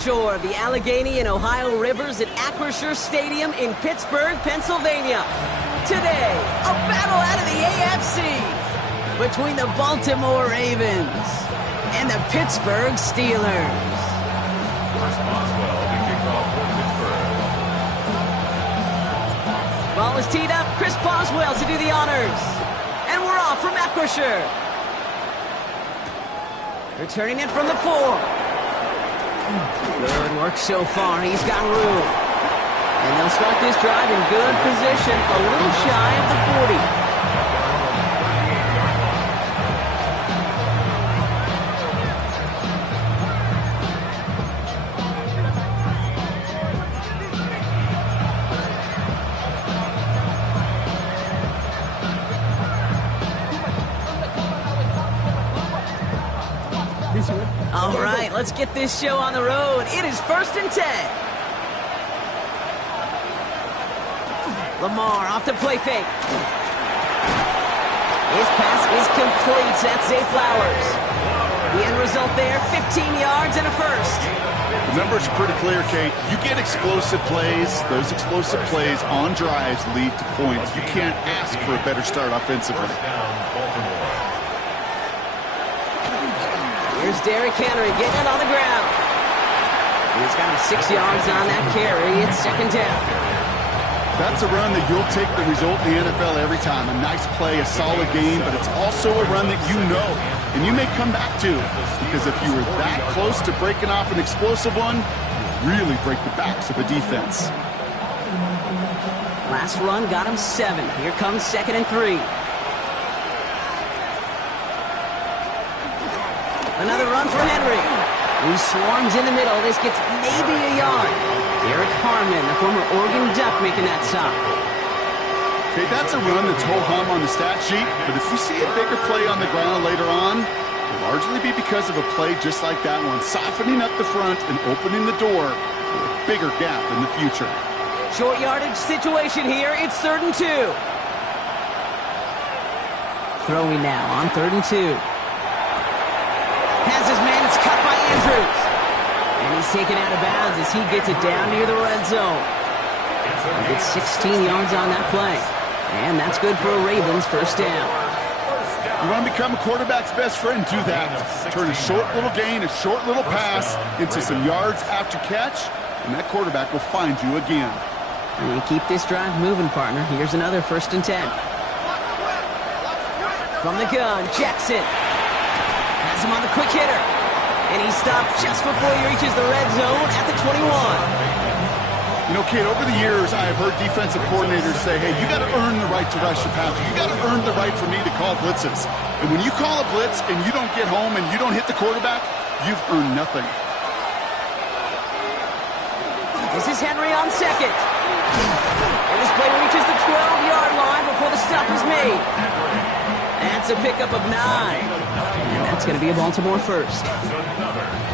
Shore of the Allegheny and Ohio Rivers at Acrisure Stadium in Pittsburgh, Pennsylvania. Today, a battle out of the AFC between the Baltimore Ravens and the Pittsburgh Steelers. Ball is teed up. Chris Boswell to do the honors. And we're off from Acrisure. Returning it from the 4. Good work so far. He's got room. And they'll start this drive in good position, a little shy of the 40. All right, let's get this show on the road. It is 1st and 10. Lamar off the play fake. His pass is complete. That's Zay Flowers. The end result there, 15 yards and a first. The numbers are pretty clear, Kate. You get explosive plays. Those explosive plays on drives lead to points. You can't ask for a better start offensively. Here's Derrick Henry getting it on the ground. He's got him 6 yards on that carry. It's 2nd down. That's a run that you'll take the result in the NFL every time. A nice play, a solid game, but it's also a run that you know and you may come back to, because if you were that close to breaking off an explosive one, you really break the backs of a defense. Last run got him 7. Here comes 2nd and 3. Another run for Henry, who swarms in the middle. This gets maybe a yard. Derek Harmon, the former Oregon Duck, making that stop. Okay, that's a run that's ho-hum on the stat sheet, but if you see a bigger play on the ground later on, it'll largely be because of a play just like that one, softening up the front and opening the door for a bigger gap in the future. Short yardage situation here. It's 3rd and 2. Throwing now on 3rd and 2. Has his man, it's cut by Andrews. And he's taken out of bounds as he gets it down near the red zone. He gets 16 yards on that play. And that's good for a Ravens 1st down. You want to become a quarterback's best friend, do that. Turn a short little gain, a short little pass into some yards after catch, and that quarterback will find you again. And you keep this drive moving, partner. Here's another 1st and 10. From the gun, Jackson. Has him on the quick hitter. And he stopped just before he reaches the red zone at the 21. You know, kid, over the years, I have heard defensive coordinators say, hey, you got to earn the right to rush the passer. You got to earn the right for me to call blitzes. And when you call a blitz and you don't get home and you don't hit the quarterback, you've earned nothing. This is Henry on 2nd. And this play reaches the 12-yard line before the stop is made. That's a pickup of 9. And that's going to be a Baltimore 1st.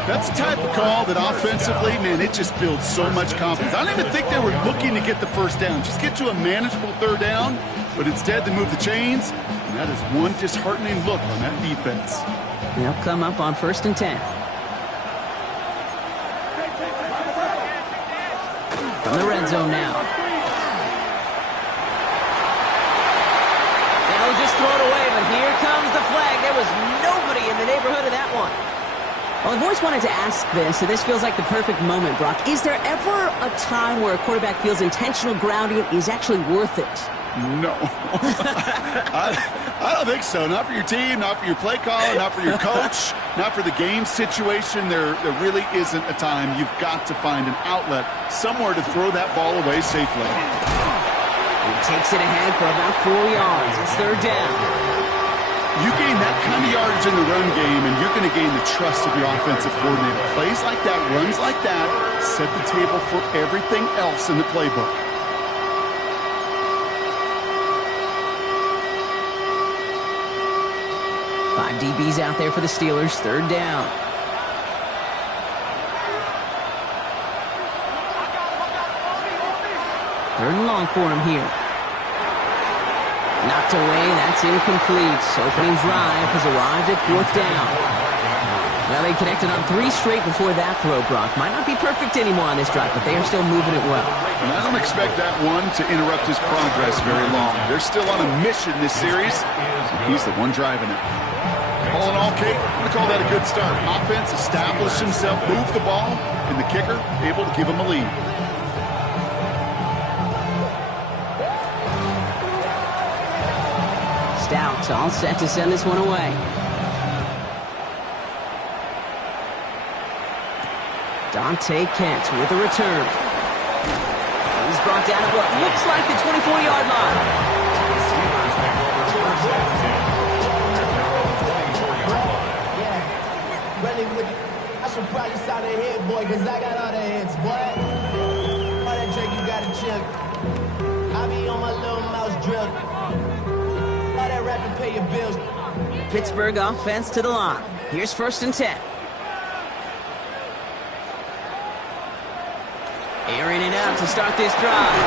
That's the type of call that offensively, man, it just builds so much confidence. I don't even think they were looking to get the 1st down. Just get to a manageable 3rd down, but instead they move the chains, and that is one disheartening look on that defense. They'll come up on 1st and 10. From the red zone now. They'll just throw it away, but here comes the flag. There was nobody in the neighborhood of that one. Well, I've always wanted to ask this, and this feels like the perfect moment, Brock. Is there ever a time where a quarterback feels intentional grounding is actually worth it? No. I don't think so. Not for your team, not for your play caller, not for your coach, not for the game situation. There really isn't a time. You've got to find an outlet, somewhere to throw that ball away safely. He takes it ahead for about 4 yards. It's 3rd down. You gain that kind of yardage in the run game, and you're going to gain the trust of your offensive coordinator. Plays like that, runs like that, set the table for everything else in the playbook. Five DBs out there for the Steelers. 3rd down. Third and long for him here. Knocked away, that's incomplete. Opening drive has arrived at 4th down. Well, they connected on 3 straight before that throw, Brock. Might not be perfect anymore on this drive, but they are still moving it well. And I don't expect that one to interrupt his progress very long. They're still on a mission this series. He's the one driving it. All in all, Kate, I'm going to call that a good start. Offense established himself, moved the ball, and the kicker able to give him a lead. Stout all set to send this one away. Dante Kent with a return. He's brought down at what looks like the 24-yard line. Yeah, really with it. I should probably start a hit, boy, because I got all the hits, boy. All that Drake, you got to chill. I be on my little mouse drill. All that rapping, pay your bills. Pittsburgh offense to the line. Here's 1st and 10. Airing it out to start this drive.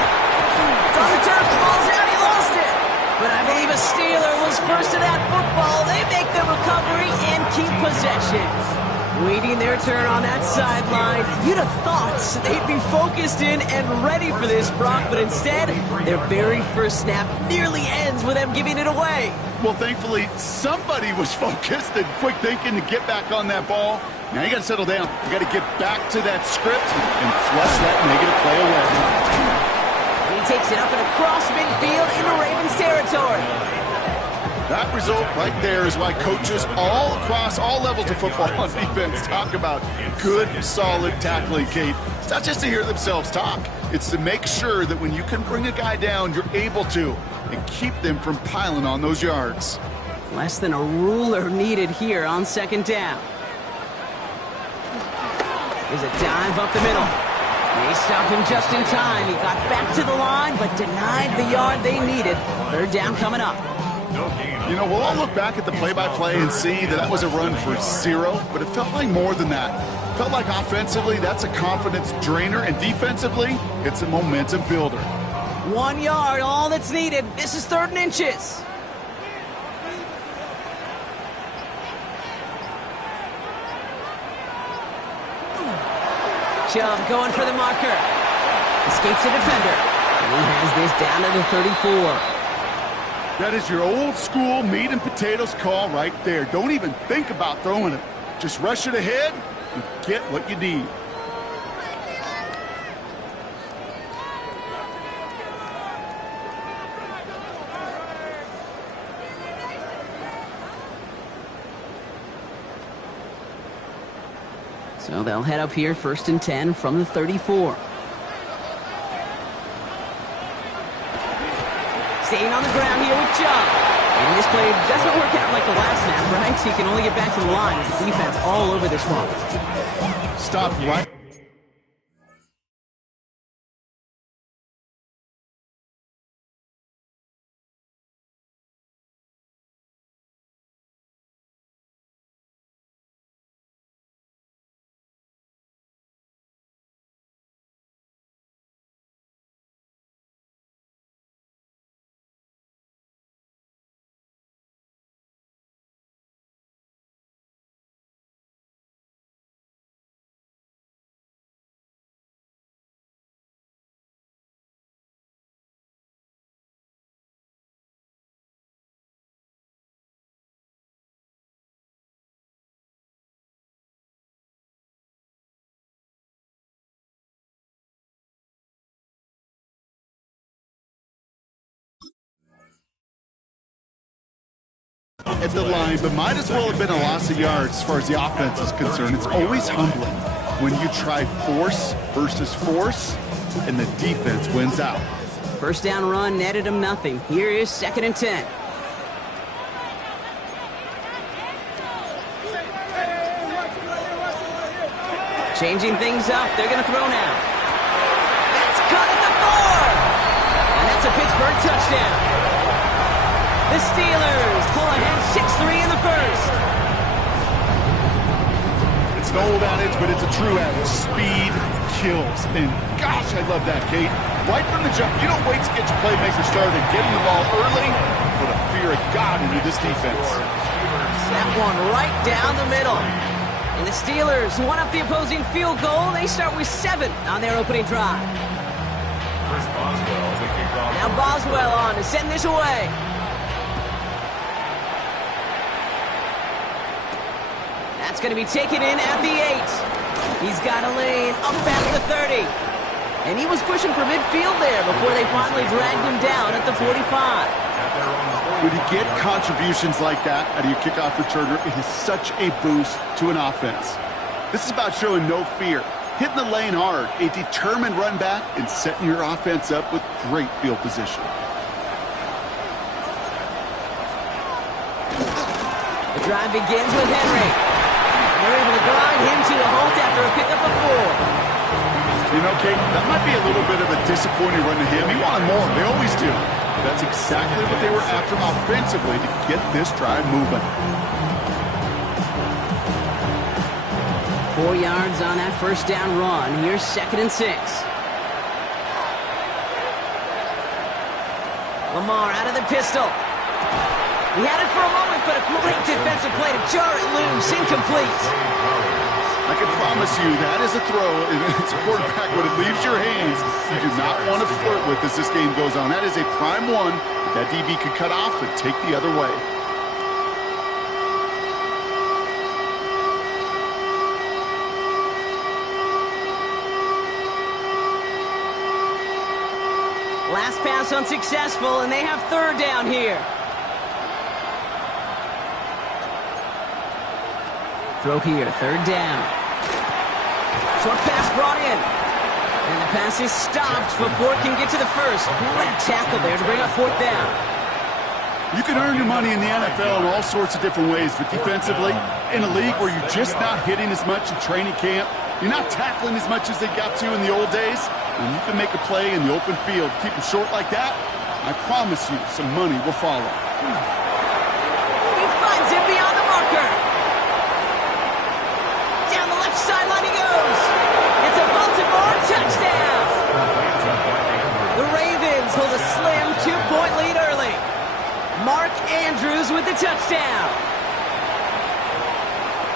It's on the turf, the ball's out, he lost it. But I believe a Steeler was first to that football. They make the recovery and keep possession. Waiting their turn on that sideline. You'd have thought they'd be focused in and ready for this, Brock, but instead, their very first snap nearly ends with them giving it away. Well, thankfully, somebody was focused and quick thinking to get back on that ball. Now you got to settle down. You got to get back to that script and flush that negative play away. He takes it up and across midfield into Ravens territory. That result right there is why coaches all across all levels of football on defense talk about good, solid tackling, Kate. It's not just to hear themselves talk. It's to make sure that when you can bring a guy down, you're able to, and keep them from piling on those yards. Less than a ruler needed here on 2nd down. There's a dive up the middle. They stopped him just in time. He got back to the line, but denied the yard they needed. 3rd down coming up. You know, we'll all look back at the play-by-play and see that was a run for 0, but it felt like more than that. It felt like offensively, that's a confidence drainer, and defensively, it's a momentum builder. 1 yard, all that's needed. This is 3rd and inches. Chubb going for the marker. Escapes the defender. And he has this down to the 34. That is your old school meat and potatoes call right there. Don't even think about throwing it. Just rush it ahead and get what you need. So they'll head up here 1st and 10 from the 34. Staying on the ground here with Chubb. And this play doesn't work out like the last snap, right? So he can only get back to the line. His defense all over this one. Stop right. At the line, but might as well have been a loss of yards as far as the offense is concerned. It's always humbling when you try force versus force and the defense wins out. 1st down run netted him nothing. Here is 2nd and 10. Changing things up. They're going to throw now. That's cut at the 4. And that's a Pittsburgh touchdown. The Steelers pull ahead 6-3 in the 1st. It's an old adage, but it's a true adage. Speed kills. And gosh, I love that, Kate. Right from the jump, you don't wait to get your playmaker started. Getting the ball early, put a fear of God into this defense. That one right down the middle. And the Steelers one up the opposing field goal. They start with 7 on their opening drive. Now Boswell on to send this away. That's going to be taken in at the 8. He's got a lane up past the 30. And he was pushing for midfield there before they finally dragged him down at the 45. When you get contributions like that out of your kickoff returner, it is such a boost to an offense. This is about showing no fear, hitting the lane hard, a determined run back, and setting your offense up with great field position. The drive begins with Henry. They're able to grind him to a halt after a pickup of 4. You know, Kate, that might be a little bit of a disappointing run to him. He wanted more. They always do. That's exactly what they were after offensively to get this drive moving. 4 yards on that first down run. Here's 2nd and 6. Lamar out of the pistol. He had it for a moment, but a great defensive play to jar it loose. Incomplete. I can promise you that is a throw, and it's a quarterback when it leaves your hands. You do not want to flirt with as this game goes on. That is a prime one that DB could cut off and take the other way. Last pass unsuccessful, and they have 3rd down here. Throw here, 3rd down. Short pass brought in. And the pass is stopped before it can get to the first. Great tackle there to bring up 4th down. You can earn your money in the NFL in all sorts of different ways, but defensively, in a league where you're just not hitting as much in training camp, you're not tackling as much as they got to in the old days, when you can make a play in the open field, keep them short like that, I promise you some money will follow. He finds it beyond the marker. Down the left sideline he goes. It's a Baltimore touchdown. The Ravens hold a slim 2-point lead early. Mark Andrews with the touchdown.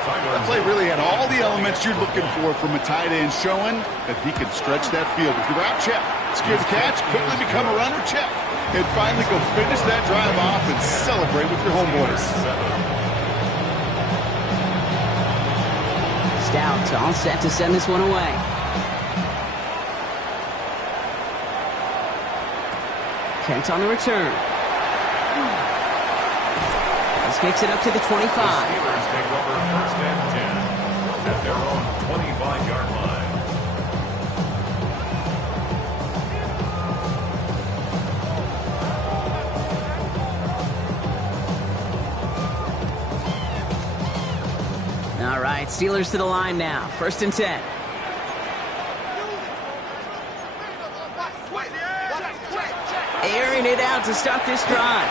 That play really had all the elements you're looking for from a tight end, showing that he can stretch that field. With your route, check. Secure the catch, quickly become a runner, check. And finally go finish that drive off and celebrate with your homeboys. Stout all set to send this one away. Kent on the return. This makes it up to the 25. Steelers take over 1st and 10 at their own 25-yard line. All right, Steelers to the line now. 1st and 10. Airing it out to start this drive.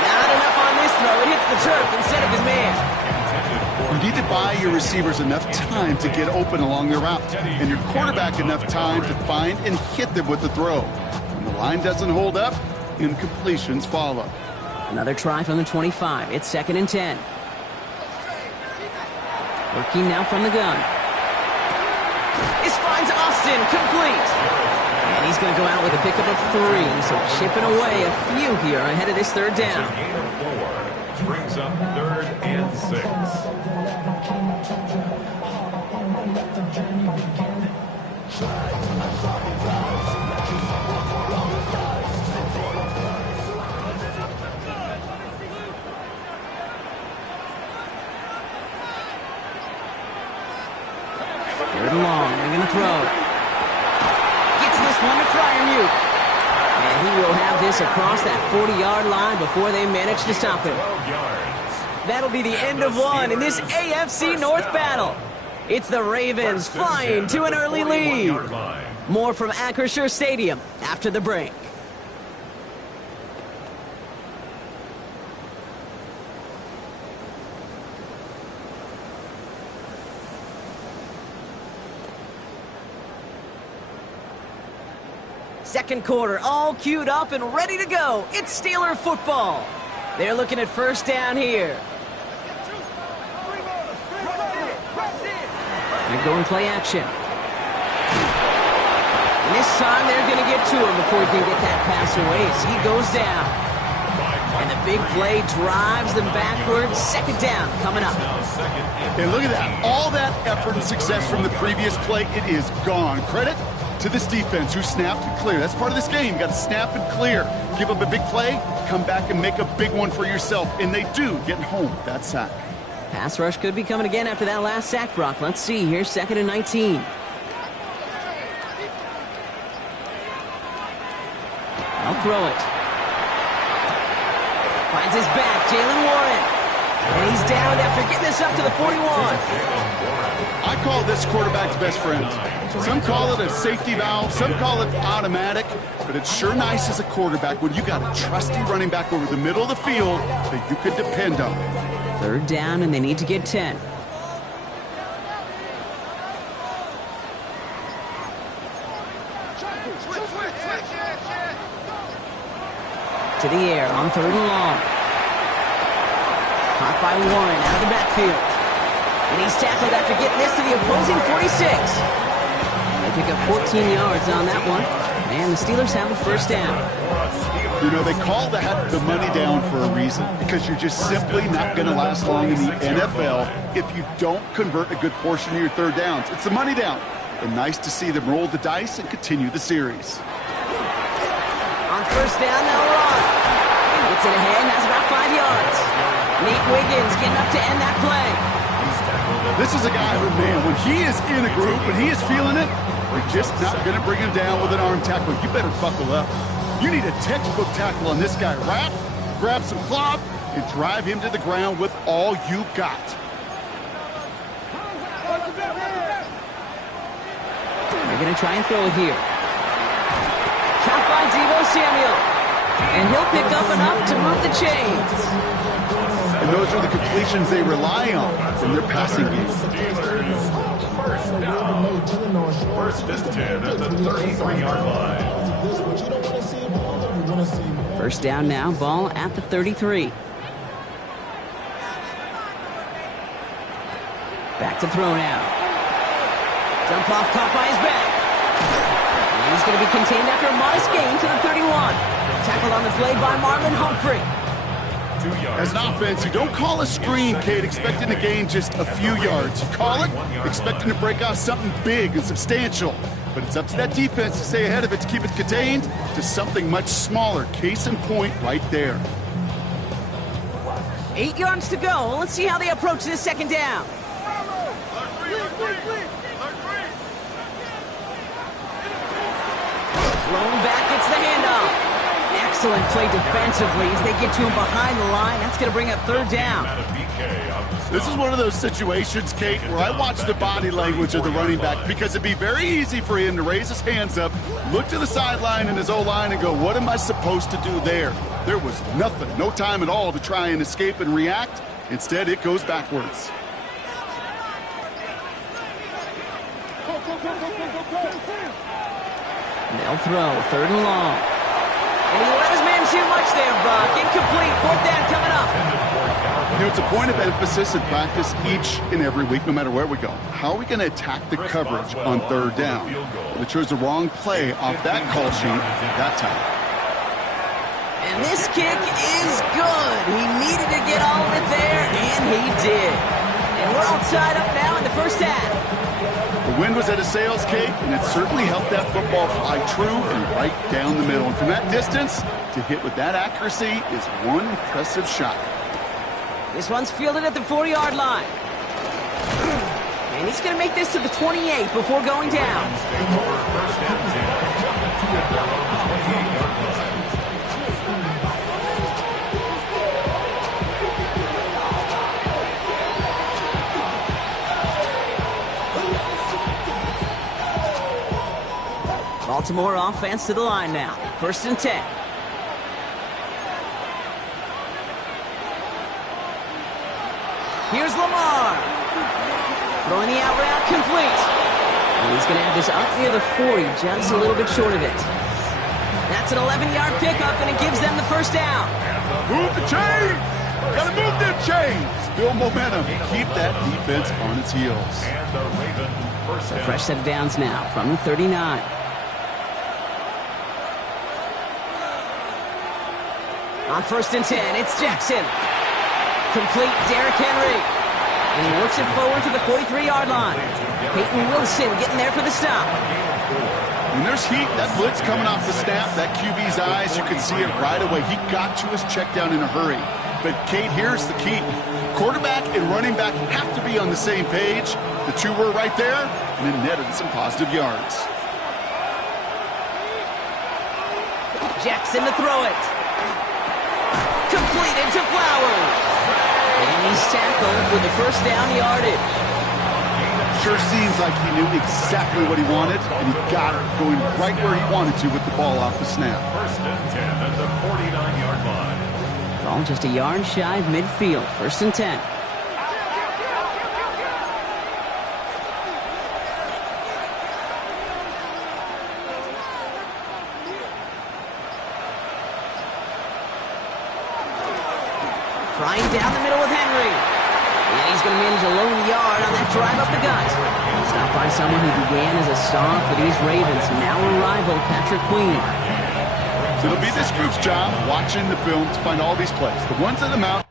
Not enough on this throw. It hits the turf instead of his man. You need to buy your receivers enough time to get open along their route, and your quarterback enough time to find and hit them with the throw. When the line doesn't hold up, incompletions follow. Another try from the 25. It's 2nd and 10. Working now from the gun. This finds Austin complete. And he's going to go out with a pickup of 3. So chipping away a few here ahead of this 3rd down. It's a gain of 4, which brings up 3rd and 6. Third and long. They're going to throw. Gets this one to Freiermuth. And he will have this across that 40-yard line before they manage to stop him. 12 yards. That'll be the end of one in this AFC North battle. It's the Ravens flying to an early lead. More from Acrisure Stadium after the break. Second quarter, all queued up and ready to go. It's Steeler football. They're looking at 1st down here. go and play action. And this time they're going to get to him before he can get that pass away as he goes down. And the big play drives them backwards. Second down coming up. And look at that. All that effort and success from the previous play, it is gone. Credit to this defense who snapped and cleared. That's part of this game. You got to snap and clear. Give up a big play, come back and make a big one for yourself. And they do, getting home with that sack. Pass rush could be coming again after that last sack, Brock. Let's see here, 2nd and 19. I'll throw it. Finds his back, Jalen Warren. And he's down after getting this up to the 41. I call this quarterback's best friend. Some call it a safety valve, some call it automatic, but it's sure nice as a quarterback when you got a trusty running back over the middle of the field that you could depend on. 3rd down, and they need to get 10. To the air on 3rd and long. Caught by Warren out of the backfield. And he's tackled after getting this to the opposing 46. They pick up 14 yards on that one. And the Steelers have a 1st down. You know, they call that the money down for a reason, because you're just simply not going to last long in the NFL if you don't convert a good portion of your 3rd downs. It's the money down. And nice to see them roll the dice and continue the series. On 1st down, they'll run. Gets it ahead, has about 5 yards. Nate Wiggins getting up to end that play. This is a guy who, man, when he is in a group and he is feeling it, you're just not going to bring him down with an arm tackle. You better buckle up. You need a textbook tackle on this guy. Wrap, grab some cloth, and drive him to the ground with all you got. They're going to try and throw it here. Caught by Deebo Samuel. And he'll pick up enough to move the chains. And those are the completions they rely on from their passing game. First and 10 at the 33-yard line. 1st down now, ball at the 33. Back to throw now. Jump off, caught by his back. And he's going to be contained after a modest gain to the 31. Tackled on the play by Marlon Humphrey. As an offense, you don't call a screen, Kate, expecting to gain just a few yards. You call it expecting to break out something big and substantial. But it's up to that defense to stay ahead of it, to keep it contained to something much smaller. Case in point right there. 8 yards to go. Let's see how they approach this 2nd down. Thrown back, gets the handoff. Excellent play defensively as they get to him behind the line. That's going to bring up 3rd down. This is one of those situations, Kate, where I watch the body language of the running back, because it'd be very easy for him to raise his hands up, look to the sideline in his O-line and go, what am I supposed to do there? There was nothing, no time at all to try and escape and react. Instead, it goes backwards. They'll throw 3rd and long. And he let his man too much there, Brock. Incomplete. 4th down coming up. You know, it's a point of emphasis in practice each and every week, no matter where we go. How are we going to attack the coverage on 3rd down? They chose the wrong play off that call sheet that time. And this kick is good. He needed to get all of it there, and he did. And we're all tied up now in the 1st half. The wind was at a sails, Kate, and it certainly helped that football fly true and right down the middle. And from that distance, to hit with that accuracy is one impressive shot. This one's fielded at the 40-yard line. And he's going to make this to the 28 before going down. Baltimore offense to the line now. 1st and 10. Here's Lamar. Throwing the out route complete. And he's going to have this up near the 40, just a little bit short of it. That's an 11-yard pickup, and it gives them the 1st down. Move the chains! Gotta move them chains! Build momentum. Keep that defense on its heels. And the Ravens first A down. fresh set of downs now from the 39. On 1st and 10, it's Jackson. Complete Derrick Henry. And he works it forward to the 43-yard line. Peyton Wilson getting there for the stop. When there's heat, that blitz coming off the snap, that QB's eyes, you can see it right away. He got to his check down in a hurry. But, Kate, here's the key. Quarterback and running back have to be on the same page. The two were right there, and it netted some positive yards. Jackson to throw it. Completed to Flowers. And he's tackled with the first down yardage. Sure seems like he knew exactly what he wanted, and he got it going right where he wanted to with the ball off the snap. First and 10 at the 49-yard line. Ball just a yard shy of midfield. 1st and 10. Trying down the middle with Henry. And he's going to manage a lone yard on that drive up the gut. Stopped by someone who began as a star for these Ravens, now a rival, Patrick Queen. So it'll be this group's job watching the film to find all these plays. The ones in the mount.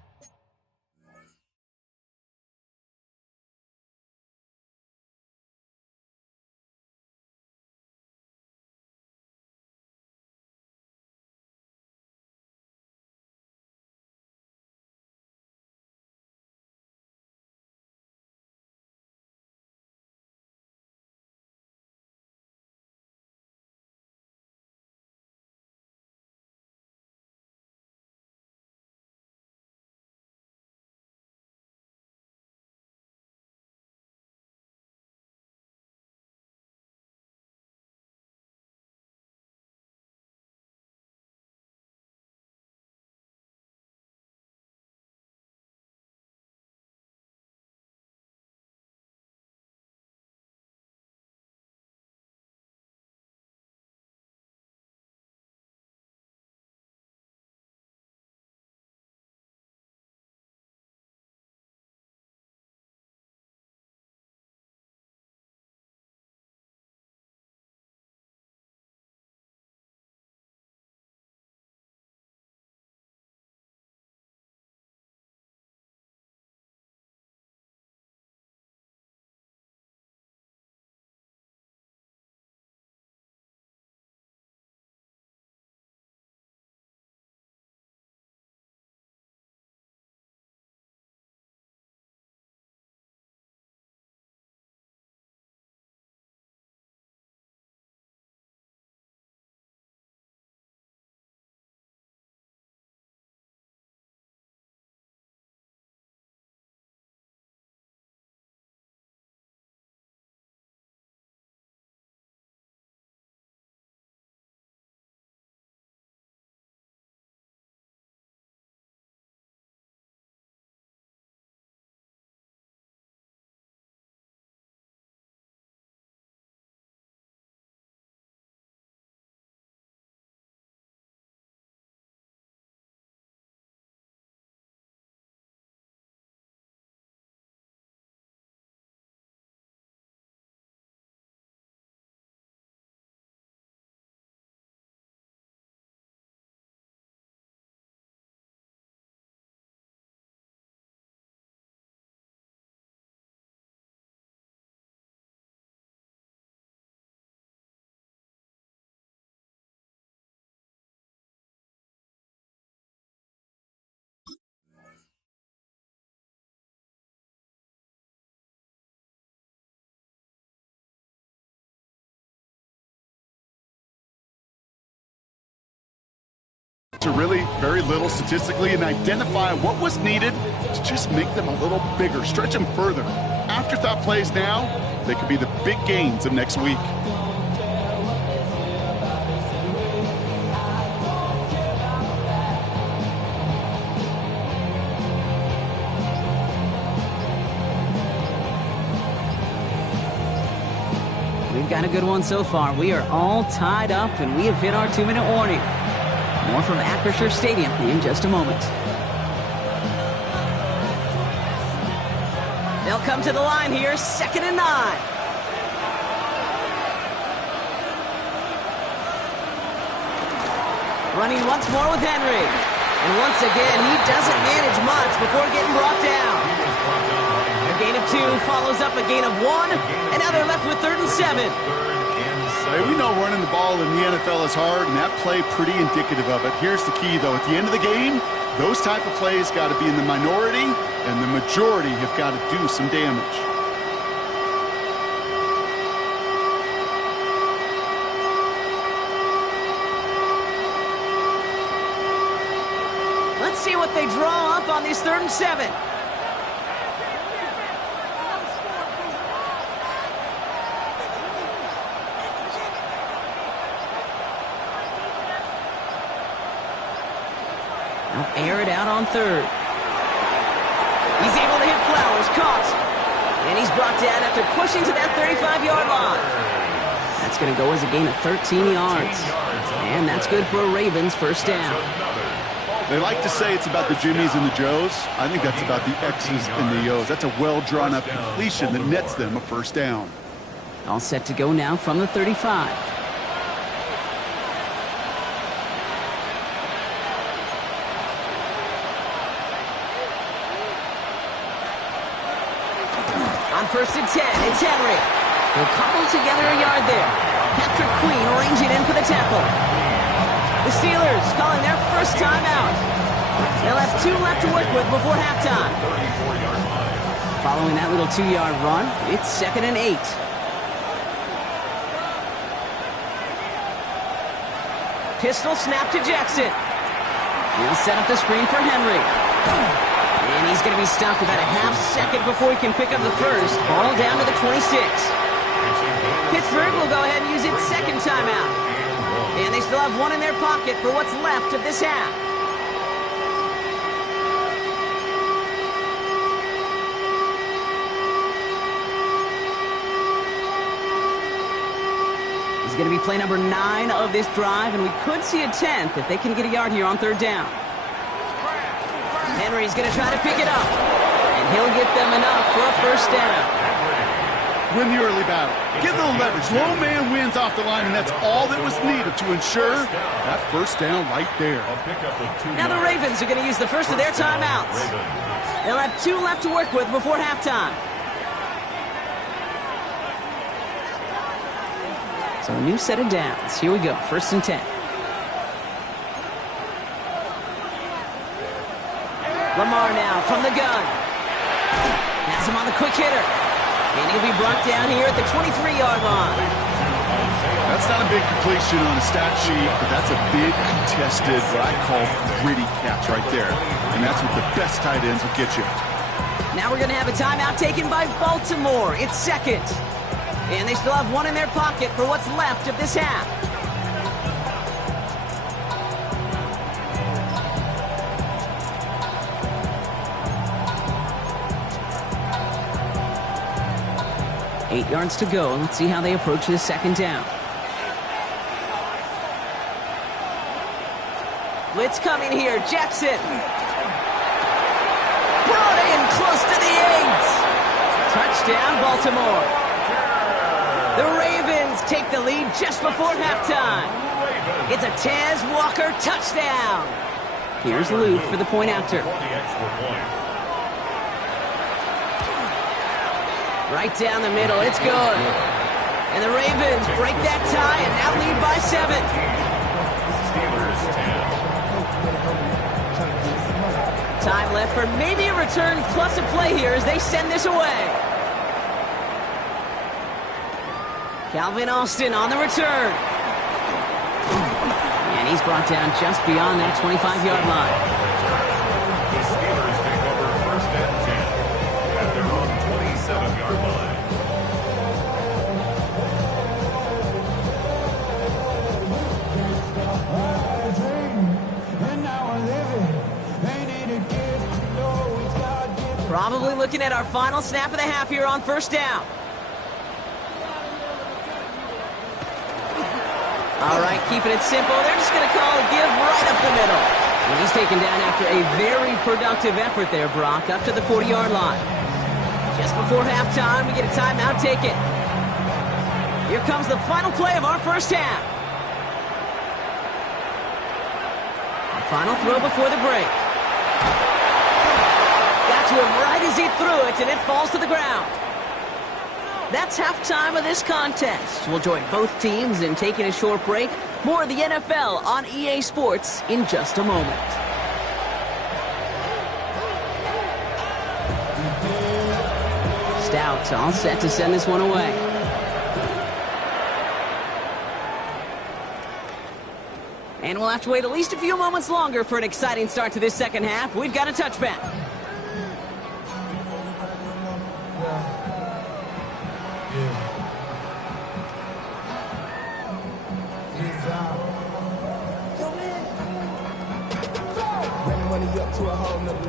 To really very little statistically and identify what was needed to just make them a little bigger, stretch them further. Afterthought plays now, they could be the big gains of next week. We've got a good one so far. We are all tied up, and we have hit our 2-minute warning. More from Acrisure Stadium in just a moment. They'll come to the line here, 2nd and 9. Running once more with Henry. And once again, he doesn't manage much before getting brought down. A gain of 2 follows up a gain of 1, and now they're left with 3rd and 7. Hey, we know running the ball in the NFL is hard, and that play pretty indicative of it. Here's the key, though. At the end of the game, those type of plays got to be in the minority, and the majority have got to do some damage. Let's see what they draw up on these 3rd and 7. Now air it out on 3rd. He's able to hit Flowers, caught. And he's brought down after pushing to that 35-yard line. That's going to go as a gain of 13 yards. And that's good for a Ravens first down. They like to say it's about the Jimmies and the Joes. I think that's about the X's and the O's. That's a well-drawn-up completion that nets them a first down. All set to go now from the 35. On 1st and 10, it's Henry. He'll cobble together a yard there. Patrick Queen arranging in for the tackle. The Steelers calling their first timeout. They'll have 2 left to work with before halftime. Following that little 2-yard run, it's 2nd and 8. Pistol snap to Jackson. He'll set up the screen for Henry. And he's going to be stopped about a half second before he can pick up the first. Ball down to the 26. Pittsburgh will go ahead and use its 2nd timeout. And they still have 1 in their pocket for what's left of this half. This is going to be play number 9 of this drive, and we could see a 10th if they can get a yard here on 3rd down. Henry's going to try to pick it up, and he'll get them enough for a first down. Win the early battle. Get a little leverage. Low man wins off the line, and that's all that was needed to ensure that first down right there. Now the Ravens are going to use the first of their timeouts. They'll have 2 left to work with before halftime. So a new set of downs. Here we go. 1st and 10. Lamar now from the gun. Has him on the quick hitter. And he'll be brought down here at the 23-yard line. That's not a big completion on a stat sheet, but that's a big contested, what I call gritty catch right there. And that's what the best tight ends will get you. Now we're going to have a timeout taken by Baltimore. It's 2nd. And they still have 1 in their pocket for what's left of this half. Eight yards to go, and let's see how they approach this 2nd down. Blitz coming here. Jackson. Brought in close to the 8. Touchdown, Baltimore. The Ravens take the lead just before halftime. It's a Taz Walker touchdown. Here's Luke for the point after. Right down the middle, it's good. And the Ravens break that tie and now lead by 7. Time left for maybe a return plus a play here as they send this away. Calvin Austin on the return. And he's brought down just beyond that 25-yard line. The Steelers take over 1st and 10 at their own 27-yard line. Probably looking at our final snap of the half here on 1st down. All right, keeping it simple. They're just going to call a give right up the middle. And he's taken down after a very productive effort there, Brock, up to the 40-yard line. Just before halftime, we get a timeout taken. Here comes the final play of our first half. Final throw before the break. Got to him right as he threw it, and it falls to the ground. That's halftime of this contest. We'll join both teams in taking a short break. More of the NFL on EA Sports in just a moment. Stout all set to send this one away. And we'll have to wait at least a few moments longer for an exciting start to this second half. We've got a touchback.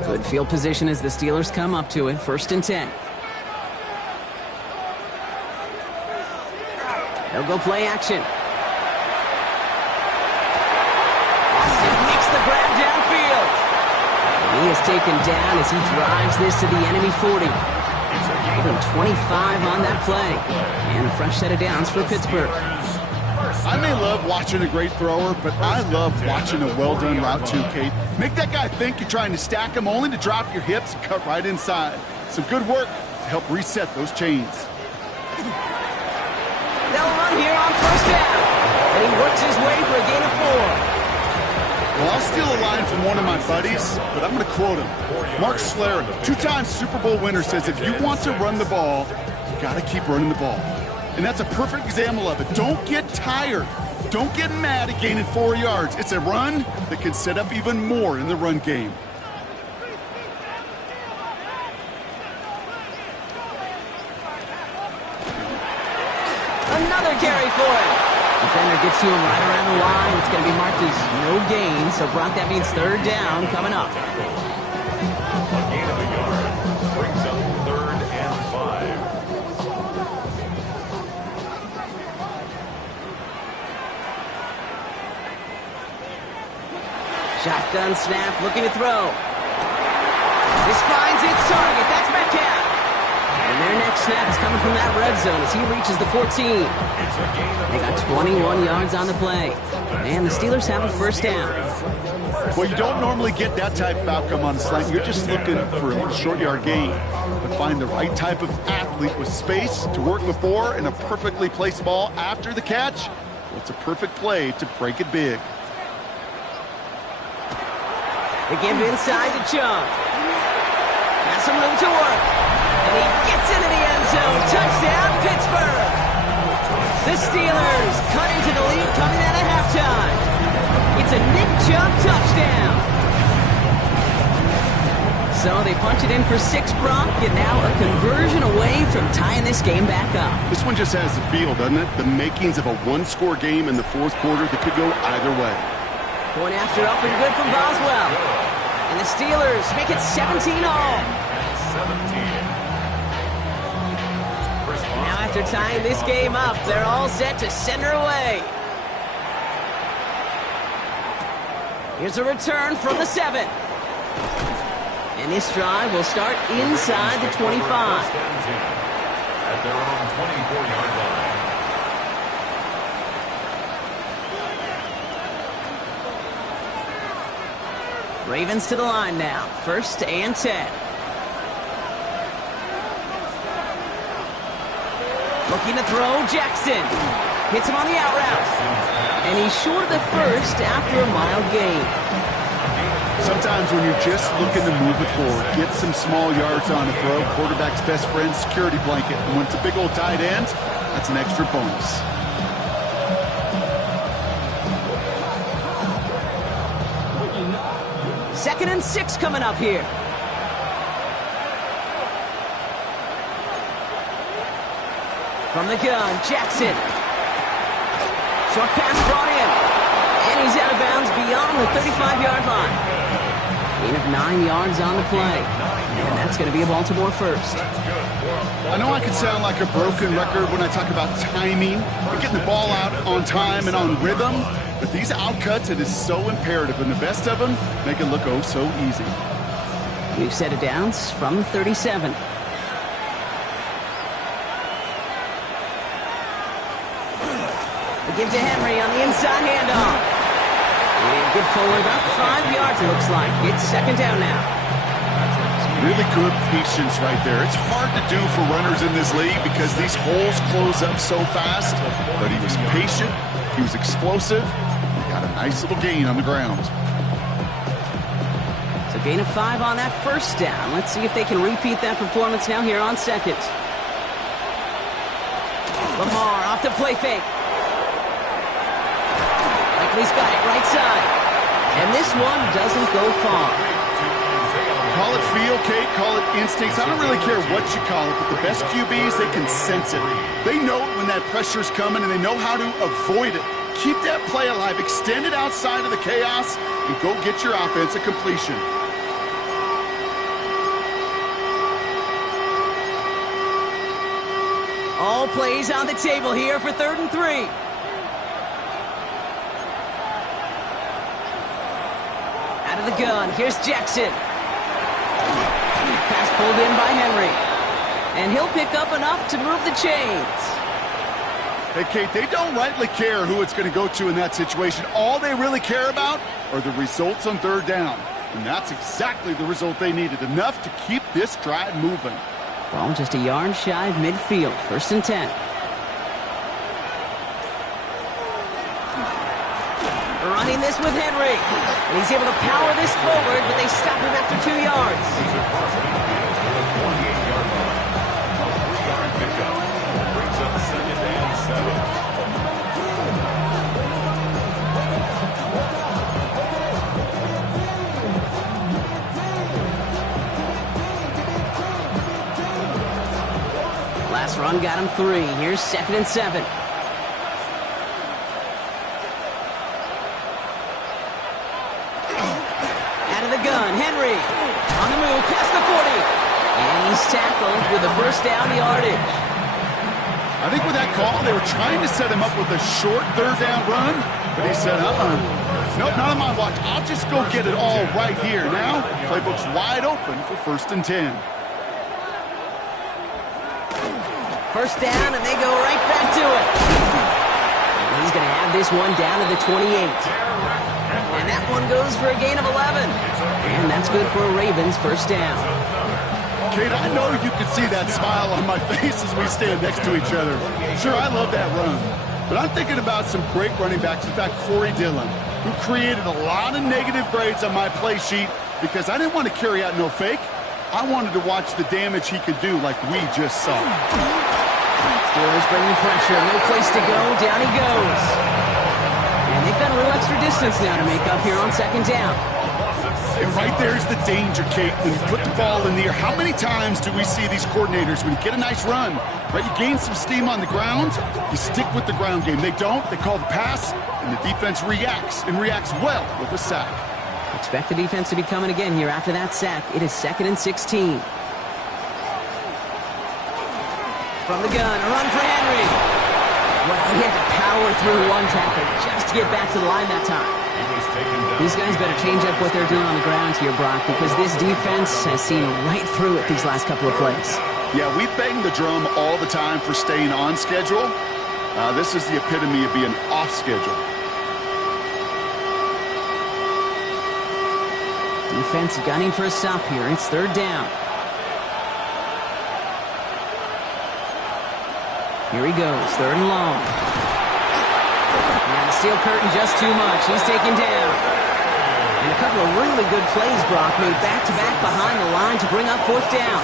Good field position as the Steelers come up to it. 1st and 10. They'll go play action. Austin makes the grab downfield. And he is taken down as he drives this to the enemy 40. Give him 25 on that play. And a fresh set of downs for Pittsburgh. I may love watching a great thrower, but I love watching a well-done route too, Kate. Make that guy think you're trying to stack him only to drop your hips and cut right inside. Some good work to help reset those chains. They'll run here on 1st down. And he works his way for a gain of 4. Well, I'll steal a line from one of my buddies, but I'm going to quote him. Mark Schlereth, 2-time Super Bowl winner, says if you want to run the ball, you got to keep running the ball. And that's a perfect example of it. Don't get tired. Don't get mad at gaining 4 yards. It's a run that can set up even more in the run game. Another carry for him. Defender gets to him right around the line. It's going to be marked as no gain. So, Brock, that means 3rd down coming up. A gain of a yard brings up 3rd and 5. Shotgun snap, looking to throw. This finds its target. That's Metcalf. And their next snap is coming from that red zone as he reaches the 14. They got 21 yards on the play. And the Steelers have a 1st down. Well, you don't normally get that type of outcome on a slant. You're just looking for a short yard gain. But find the right type of athlete with space to work before and a perfectly placed ball after the catch. Well, it's a perfect play to break it big. They give inside to Chung. Has some room to work. And he gets into the end zone. Touchdown, Pittsburgh. The Steelers cut into the lead coming out of halftime. It's a Nick Chubb touchdown. So they punch it in for 6, Brock, and now a conversion away from tying this game back up. This one just has the feel, doesn't it? The makings of a one-score game in the 4th quarter that could go either way. Point after up and good from Boswell. And the Steelers make it 17 all. Now after tying this game up, they're all set to send her away. Here's a return from the 7. And this drive will start inside the 25. At their own 24-yard line. Ravens to the line now. 1st and 10. Looking to throw, Jackson. Hits him on the out route. And he's short of the 1st after a mild gain. Sometimes when you're just looking to move it forward, get some small yards on a throw, quarterback's best friend, security blanket. And when it's a big old tight end, that's an extra bonus. Second and 6 coming up here. From the gun, Jackson. Short pass brought in. And he's out of bounds beyond the 35-yard line. Gain of 9 yards on the play. And that's going to be a Baltimore 1st. I know I can sound like a broken record when I talk about timing and getting the ball out on time and on rhythm, but these outcuts, it is so imperative, and the best of them make it look oh so easy. New set of downs from the 37. They give to Henry on the inside handoff. And good forward, about 5 yards, it looks like. It's second down now. Really good patience right there. It's hard to do for runners in this league because these holes close up so fast. But he was patient. He was explosive. He got a nice little gain on the ground. So gain of 5 on that first down. Let's see if they can repeat that performance now here on second. Lamar off the play fake. Likely's got it right side. And this one doesn't go far. Call it feel, Kate, call it instincts. I don't really care what you call it, but the best QBs, they can sense it. They know when that pressure's coming, and they know how to avoid it. Keep that play alive. Extend it outside of the chaos, and go get your offense a completion. All plays on the table here for 3rd and 3. Out of the gun, here's Jackson. Pass pulled in by Henry. And he'll pick up enough to move the chains. Hey, Kate, they don't rightly care who it's going to go to in that situation. All they really care about are the results on 3rd down. And that's exactly the result they needed. Enough to keep this drive moving. Ball just a yard shy of midfield. 1st and 10. Running this with Henry. And he's able to power this forward, but they stop him after 2 yards. He's across midfield to the 28-yard line. A 3-yard pickup brings up 2nd and 7. Last run got him 3. Here's 2nd and 7. Out of the gun, Henry. On the move, past the 40. And he's tackled with a 1st down yardage. I think with that call, they were trying to set him up with a short 3rd down run, but he said, nope, not on my watch. I'll just go get it all right here. Now, playbook's wide open for 1st and 10. 1st down, and they go right back to it. And he's going to have this one down to the 28. And that one goes for a gain of 11. And that's good for a Ravens 1st down. Kate, I know you can see that smile on my face as we stand next to each other. Sure, I love that run. But I'm thinking about some great running backs. In fact, Corey Dillon, who created a lot of negative grades on my play sheet because I didn't want to carry out no fake. I wanted to watch the damage he could do like we just saw. Steelers bringing pressure. No place to go. Down he goes. And they've got a little extra distance now to make up here on 2nd down. And right there's the danger, Kate, when you put the ball in the air. How many times do we see these coordinators, when you get a nice run, right, you gain some steam on the ground, you stick with the ground game. They don't. They call the pass, and the defense reacts, and reacts well with a sack. Expect the defense to be coming again here after that sack. It is 2nd and 16. From the gun, a run for Henry. Well, he had to power through one tackle just to get back to the line that time. These guys better change up what they're doing on the ground here, Brock, because this defense has seen right through it these last couple of plays. Yeah, we bang the drum all the time for staying on schedule. This is the epitome of being off schedule. Defense gunning for a stop here. It's 3rd down. Here he goes, 3rd and long. And the steel curtain just too much. He's taken down. And a couple of really good plays, Brock, made back-to-back behind the line to bring up 4th down.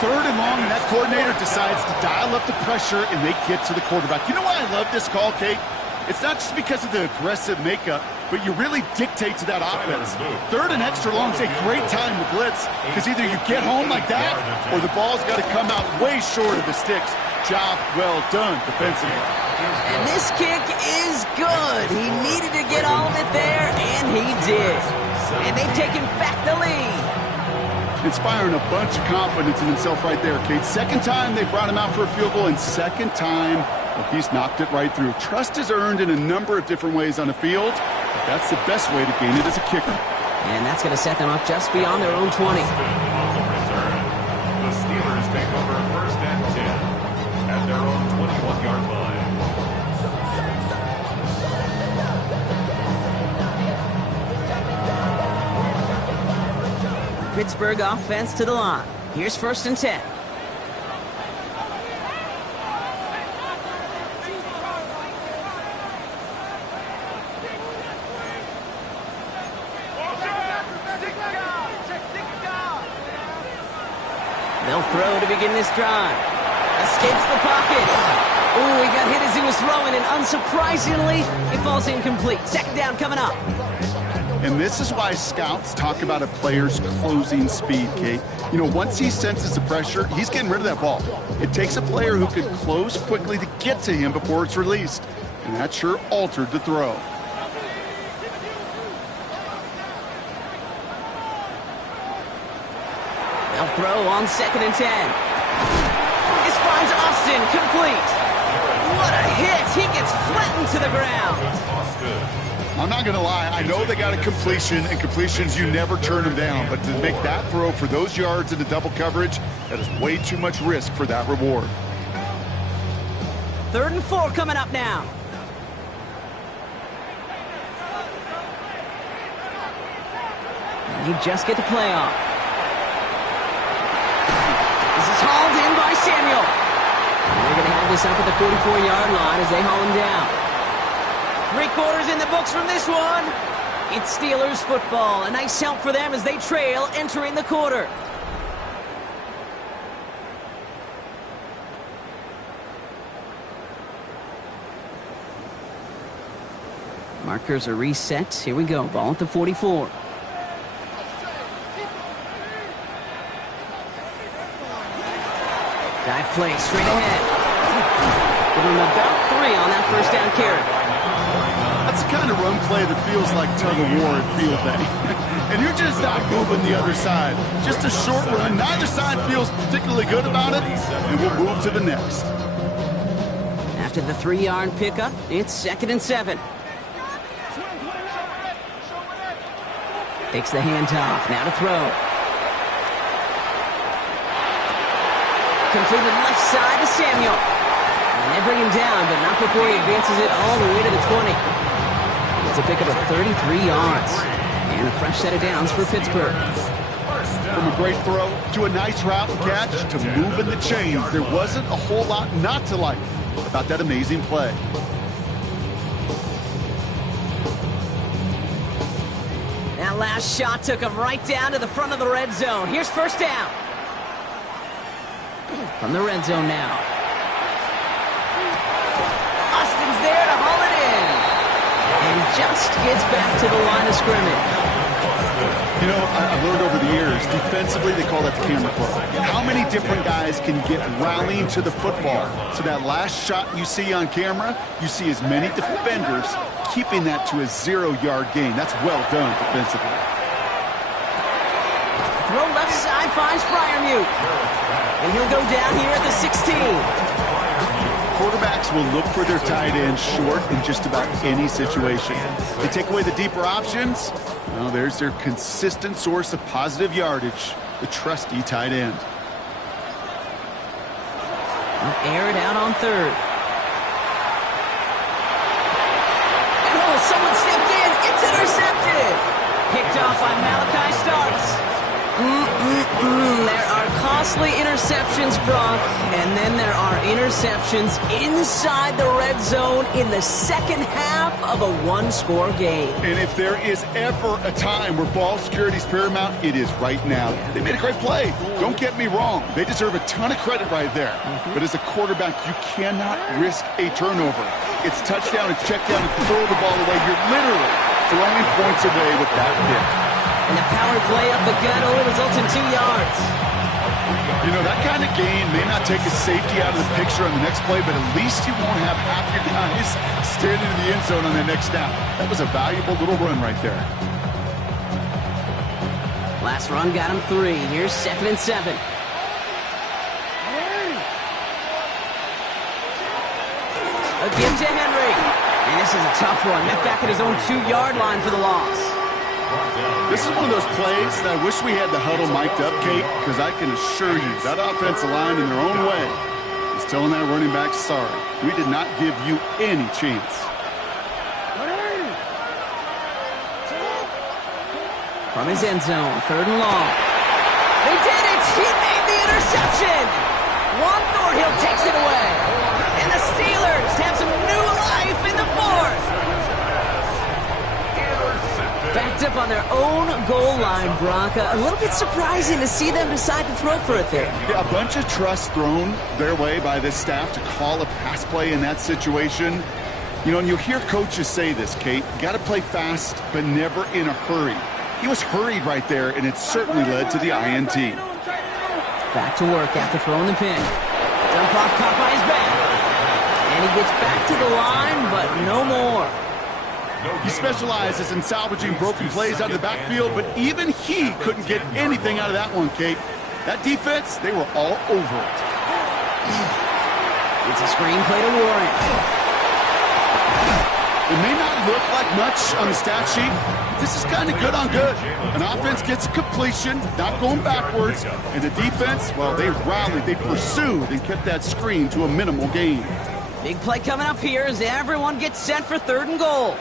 3rd and long, and that coordinator decides to dial up the pressure, and they get to the quarterback. You know why I love this call, Kate? It's not just because of the aggressive makeup, but you really dictate to that offense. 3rd and extra long is a great time to blitz, because either you get home like that, or the ball's got to come out way short of the sticks. Job well done defensively. And this kick is good. He needed to get all of it there, and he did. And they've taken back the lead. Inspiring a bunch of confidence in himself right there, Kate. 2nd time they brought him out for a field goal, and 2nd time he's knocked it right through. Trust is earned in a number of different ways on the field, but that's the best way to gain it as a kicker. And that's going to set them up just beyond their own 20. On the return, the Steelers take over 1st and 10 at their own 21-yard line. Pittsburgh offense to the line. Here's 1st and 10. They'll throw to begin this drive. Escapes the pocket. Ooh, he got hit as he was throwing, and unsurprisingly, it falls incomplete. 2nd down coming up. And this is why scouts talk about a player's closing speed, Kate. You know, once he senses the pressure, he's getting rid of that ball. It takes a player who could close quickly to get to him before it's released. And that sure altered the throw. They'll throw on 2nd and 10. This finds Austin complete. What a hit. He gets flattened to the ground. I'm not going to lie. I know they got a completion, and completions, you never turn them down. But to make that throw for those yards into double coverage, that is way too much risk for that reward. 3rd and 4 coming up now. And you just get the playoff. This is hauled in by Samuel. And they're going to have this up at the 44-yard line as they haul him down. 3 quarters in the books from this one. It's Steelers football. A nice help for them as they trail entering the quarter. Markers are reset. Here we go. Ball at the 44. Dive play straight ahead. Give him about 3 on that 1st down carry. That's the kind of run play that feels like tug-of-war at field day. And you're just not moving the other side. Just a short run. Neither side feels particularly good about it, and we'll move to the next. After the 3-yard pickup, it's 2nd and 7. Takes the handoff. Now to throw. Completed left side to Samuel. And they bring him down, but not before he advances it all the way to the 20. It's a pickup of 33 yards. And a fresh set of downs for Pittsburgh. From a great throw to a nice route and catch to moving the chains, there wasn't a whole lot not to like about that amazing play. That last shot took him right down to the front of the red zone. Here's 1st down. From the red zone now. Austin's there to haul it in. And just gets back to the line of scrimmage. You know, I've learned over the years, defensively, they call that the camera play. How many different guys can get rallying to the football? So that last shot you see on camera, you see as many defenders keeping that to a 0-yard gain. That's well done defensively. Throw left side finds Fryermuth. And he'll go down here at the 16. Quarterbacks will look for their tight end short in just about any situation. They take away the deeper options. Well, there's their consistent source of positive yardage, the trusty tight end. They'll air it out on 3rd. And oh, someone stepped in. It's intercepted. Picked off by Malachi Starks. There are costly interceptions, Brock, and then there are interceptions inside the red zone in the 2nd half of a 1-score game. And if there is ever a time where ball security is paramount, it is right now. They made a great play. Don't get me wrong. They deserve a ton of credit right there. But as a quarterback, you cannot risk a turnover. It's touchdown, it's check down, and throw the ball away. You're literally throwing points away with that pick. And the power play up the gut only results in 2 yards. You know, that kind of gain may not take a safety out of the picture on the next play, but at least you won't have half your guys standing in the end zone on the next down. That was a valuable little run right there. Last run got him 3. Here's 2nd and 7. A give to Henry. And this is a tough one. Met back at his own 2-yard line for the loss. This is one of those plays that I wish we had the huddle mic'd up, Kate, because I can assure you that offensive line in their own way is telling that running back, sorry, we did not give you any chance. From his end zone, 3rd and long. They did it! He made the interception! Juan Thornhill takes it away. And the Steelers have some new life in the fourth. Backed up on their own goal line, Brock. A little bit surprising to see them decide to throw for it there. Yeah, a bunch of trust thrown their way by this staff to call a pass play in that situation. You know, and you'll hear coaches say this, Kate. You got to play fast, but never in a hurry. He was hurried right there, and it certainly led to the INT. Back to work after throwing the pin. Dump off caught by his back. And he gets back to the line, but no more. He specializes in salvaging broken plays out of the backfield, but even he couldn't get anything out of that one, Kate. That defense, they were all over it. It's a screenplay to Warren. It may not look like much on the stat sheet, but this is kind of good on good. An offense gets a completion, not going backwards, and the defense, well, they rallied, they pursued, and kept that screen to a minimal gain. Big play coming up here as everyone gets set for 3rd and goal.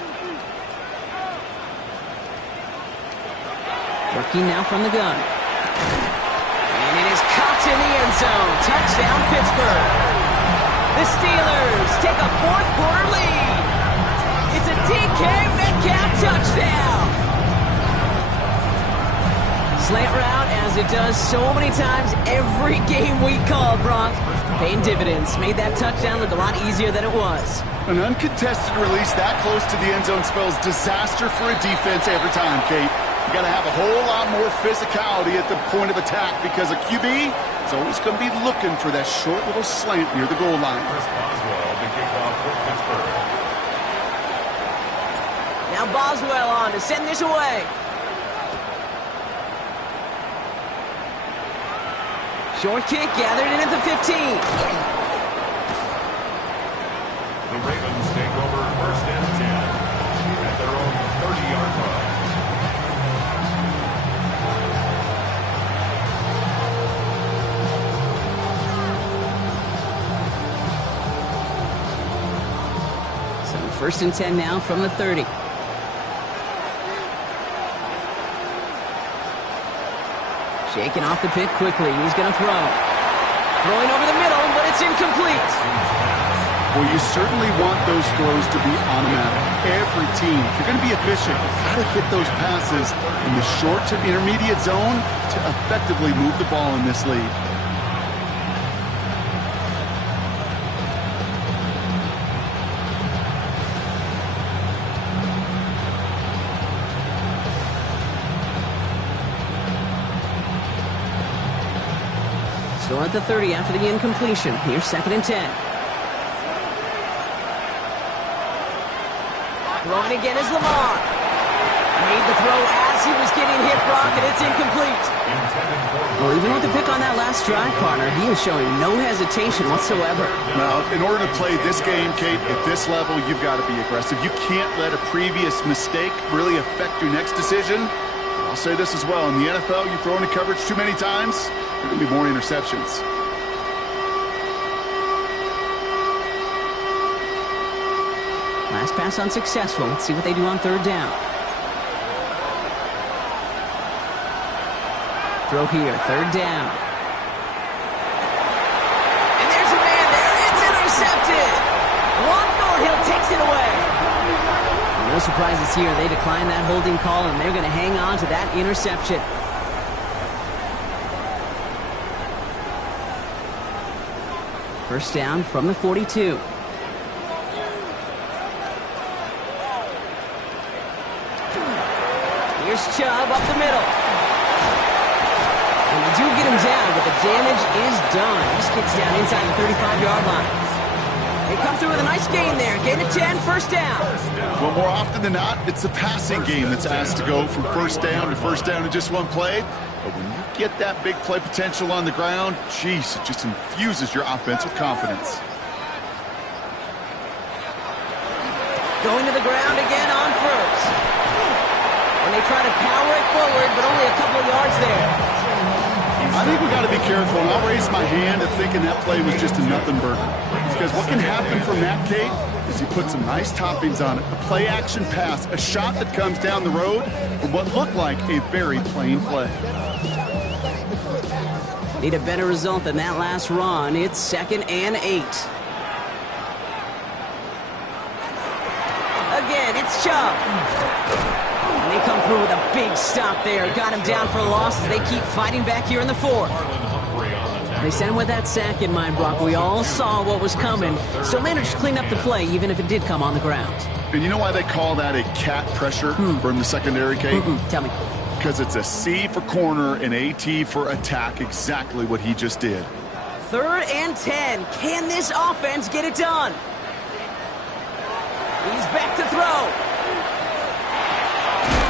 Working now from the gun. And it is caught in the end zone. Touchdown, Pittsburgh. The Steelers take a 4th quarter lead. It's a DK Metcalf touchdown. Slant route, as it does so many times every game we call, Brock. Paying dividends. Made that touchdown look a lot easier than it was. An uncontested release that close to the end zone spells disaster for a defense every time, Kate. You got to have a whole lot more physicality at the point of attack because a QB is always going to be looking for that short little slant near the goal line. Boswell to kick off for Pittsburgh. Now Boswell on to send this away. Short kick gathered in at the 15. The Ravens take over 1st and 10 at their own 30-yard line. So 1st and 10 now from the 30. Shaking off the pick quickly. He's going to throw. Throwing over the middle, but it's incomplete. Well, you certainly want those throws to be automatic. Every team, if you're going to be efficient, you've got to hit those passes in the short to intermediate zone to effectively move the ball in this league. Still at the 30 after the incompletion. Here's 2nd and 10. Throwing again is Lamar. Made the throw as he was getting hit, Brock, and it's incomplete. Well, even with the pick on that last drive, partner, he is showing no hesitation whatsoever. Now, in order to play this game, Kate, at this level, you've got to be aggressive. You can't let a previous mistake really affect your next decision. I'll say this as well. In the NFL, you throw into coverage too many times, there are going to be more interceptions. Last pass unsuccessful. Let's see what they do on 3rd down. Throw here, 3rd down. And there's a man there. It's intercepted. Juan Thornhill takes it away. No surprises here. They decline that holding call, and they're going to hang on to that interception. First down from the 42. Here's Chubb up the middle. And they do get him down, but the damage is done. This gets down inside the 35-yard line. They come through with a nice gain there. Gain of 10, first down. Well, more often than not, it's the passing game that's asked to go from first down in just one play. But when you get that big play potential on the ground, geez, it just infuses your offense with confidence. Going to the ground again on first. And they try to power it forward, but only a couple of yards there. I think we got to be careful, and I'll raise my hand at thinking that play was just a nothing burger. Because what can happen from that, Kate, is you put some nice toppings on it. A play-action pass, a shot that comes down the road from what looked like a very plain play. Need a better result than that last run. It's 2nd and 8. Again, it's Chubb. And they come through with a big stop there. Got him down for a loss as they keep fighting back here in the 4th. They sent him with that sack in mind, Brock. We all saw what was coming. Still managed to clean up the play, even if it did come on the ground. And you know why they call that a cat pressure from the secondary, Kate? Tell me. Because it's a C for corner and AT for attack, exactly what he just did. 3rd and 10. Can this offense get it done? He's back to throw.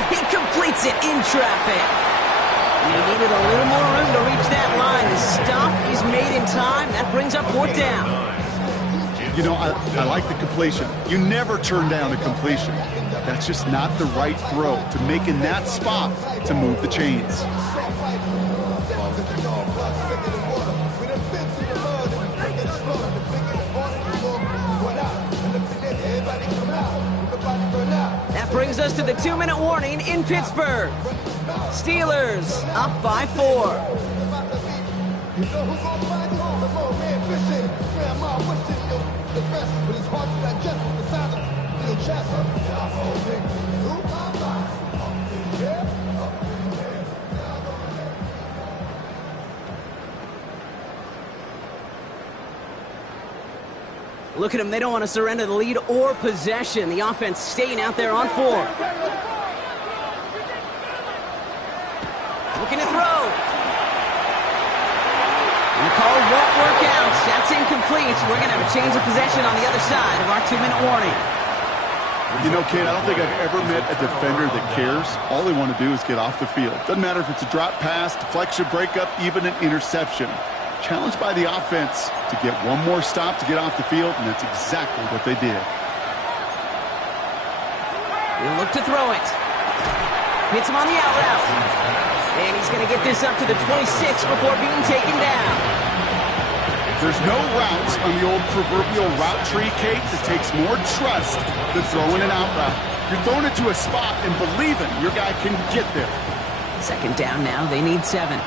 He completes it in traffic. He needed a little more room to reach that line. The stop is made in time. That brings up 4th down. You know, I like the completion. You never turn down a completion. That's just not the right throw to make in that spot to move the chains. That brings us to the 2-minute warning in Pittsburgh. Steelers up by 4. Look at them. They don't want to surrender the lead or possession. The offense staying out there on 4. Looking to throw. And the call won't work out. That's incomplete. We're going to have a change of possession on the other side of our 2-minute warning. You know, Kate, I don't think I've ever met a defender that cares. All they want to do is get off the field. Doesn't matter if it's a drop pass, deflection, breakup, even an interception. Challenged by the offense to get one more stop to get off the field, and that's exactly what they did. He'll look to throw it. Hits him on the out route. And he's going to get this up to the 26 before being taken down. There's no routes on the old proverbial route tree, Kate, that takes more trust than throwing an out route. You're throwing it to a spot and believing your guy can get there. 2nd down now. They need 7.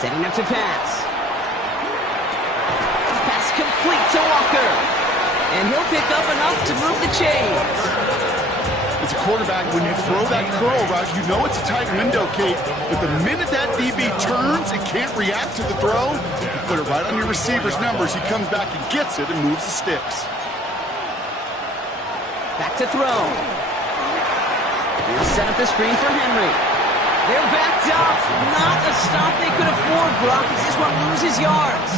Setting up to pass. Pass complete to Walker. And he'll pick up enough to move the chains. As a quarterback, when you throw that curl route, you know it's a tight window, Kate. But the minute that DB turns and can't react to the throw, you put it right on your receiver's numbers. He comes back and gets it and moves the sticks. Back to throw. He'll set up the screen for Henry. They're backed up. Not a stop they could afford, Brock, as this one loses yards.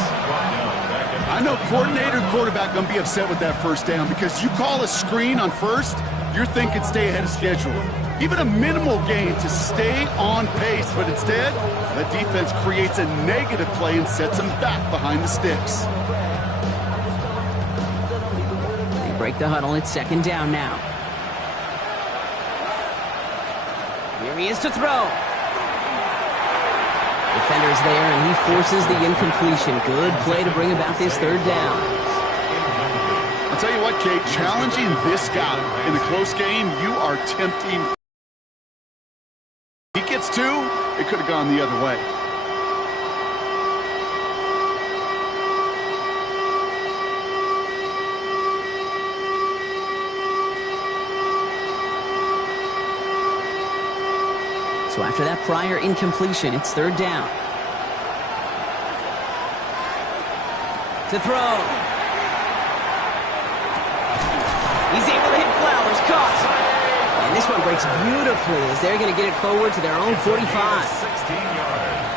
I know coordinator and quarterback going to be upset with that 1st down because you call a screen on 1st, you're thinking stay ahead of schedule. Even a minimal gain to stay on pace, but instead, the defense creates a negative play and sets them back behind the sticks. They break the huddle. It's 2nd down now. Here he is to throw. Defender's there, and he forces the incompletion. Good play to bring about this 3rd down. I'll tell you what, Kate, challenging this guy in a close game, you are tempting. He gets 2, it could have gone the other way. So after that prior incompletion, it's 3rd down. To throw. He's able to hit Flowers, caught. And this one breaks beautifully as they're going to get it forward to their own 45.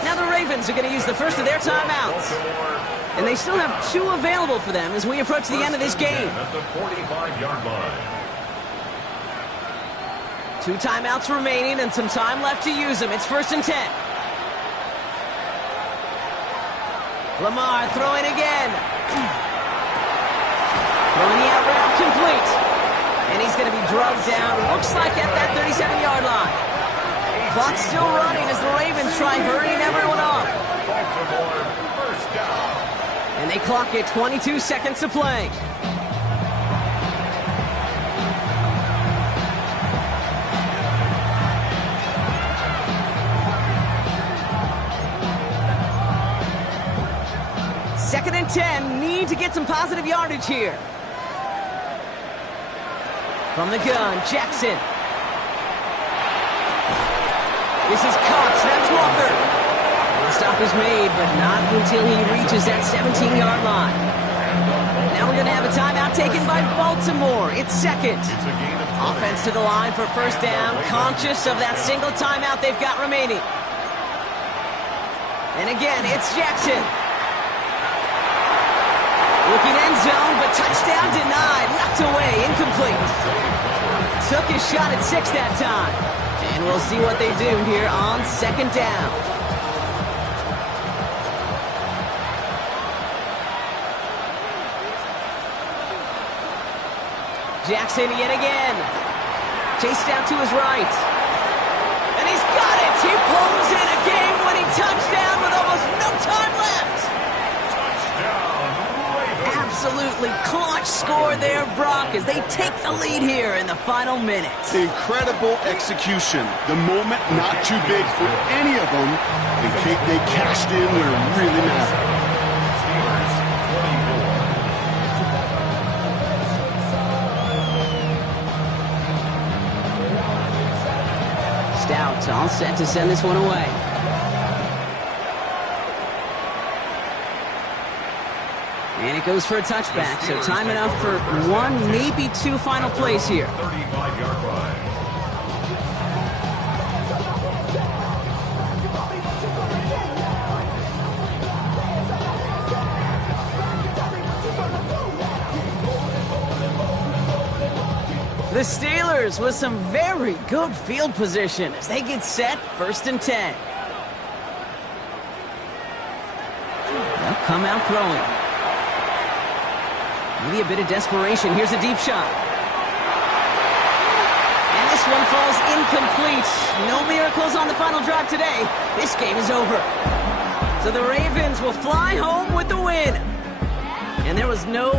Now the Ravens are going to use the first of their timeouts. And they still have 2 available for them as we approach the end of this game. At the 45-yard line. 2 timeouts remaining and some time left to use them. It's 1st and 10. Lamar throwing again. Throwing the out route complete. And he's going to be drugged down, looks like at that 37-yard line. Clock's still running as the Ravens try hurrying everyone up. And they clock it 22 seconds to play. 2nd and 10. Need to get some positive yardage here. From the gun, Jackson. This is caught. Snaps Walker. The stop is made, but not until he reaches that 17-yard line. Now we're going to have a timeout taken by Baltimore. It's second. Offense to the line for first down, conscious of that single timeout they've got remaining. And again, it's Jackson. Looking end zone, but touchdown denied. Knocked away, incomplete. Took his shot at 6 that time. And we'll see what they do here on 2nd down. Jackson yet again. Chased out to his right. And he's got it! He pulls in a game-winning touchdown with almost no time left! Absolutely clutch score there, Brock, as they take the lead here in the final minutes. Incredible execution. The moment not too big for any of them. And they cashed in where it really mattered. Stout all set to send this one away. And it goes for a touchback, so time enough for 1, maybe 2 final plays here. 35-yard line. The Steelers with some very good field position as they get set, 1st and 10. They'll come out throwing. Maybe a bit of desperation. Here's a deep shot. And this one falls incomplete. No miracles on the final drive today. This game is over. So the Ravens will fly home with the win. And there was no